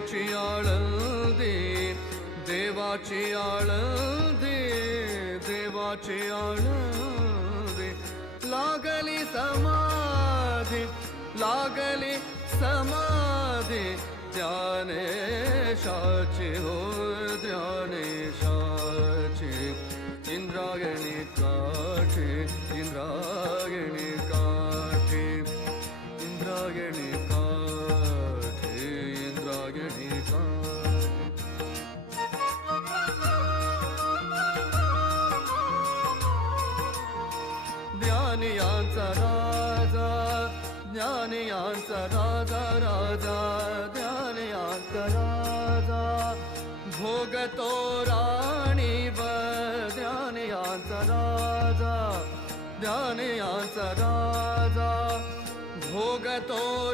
देवाची आळंदी देवाची आळंदी देवाची आळंदी लागली समाधी लागली समाधी ज्ञानेशाची हो ज्ञानेशाची इंद्रायणी काठी इंद्रायणी काठी इंद्रायणी काठी इंद्रायणी काठी ज्ञानियांचा राजा ज्ञानियांचा राजा राजा ज्ञानियांचा राजा भोगतो राणी व ज्ञानियांचा राजा ज्ञानियांचा राजा भोगतो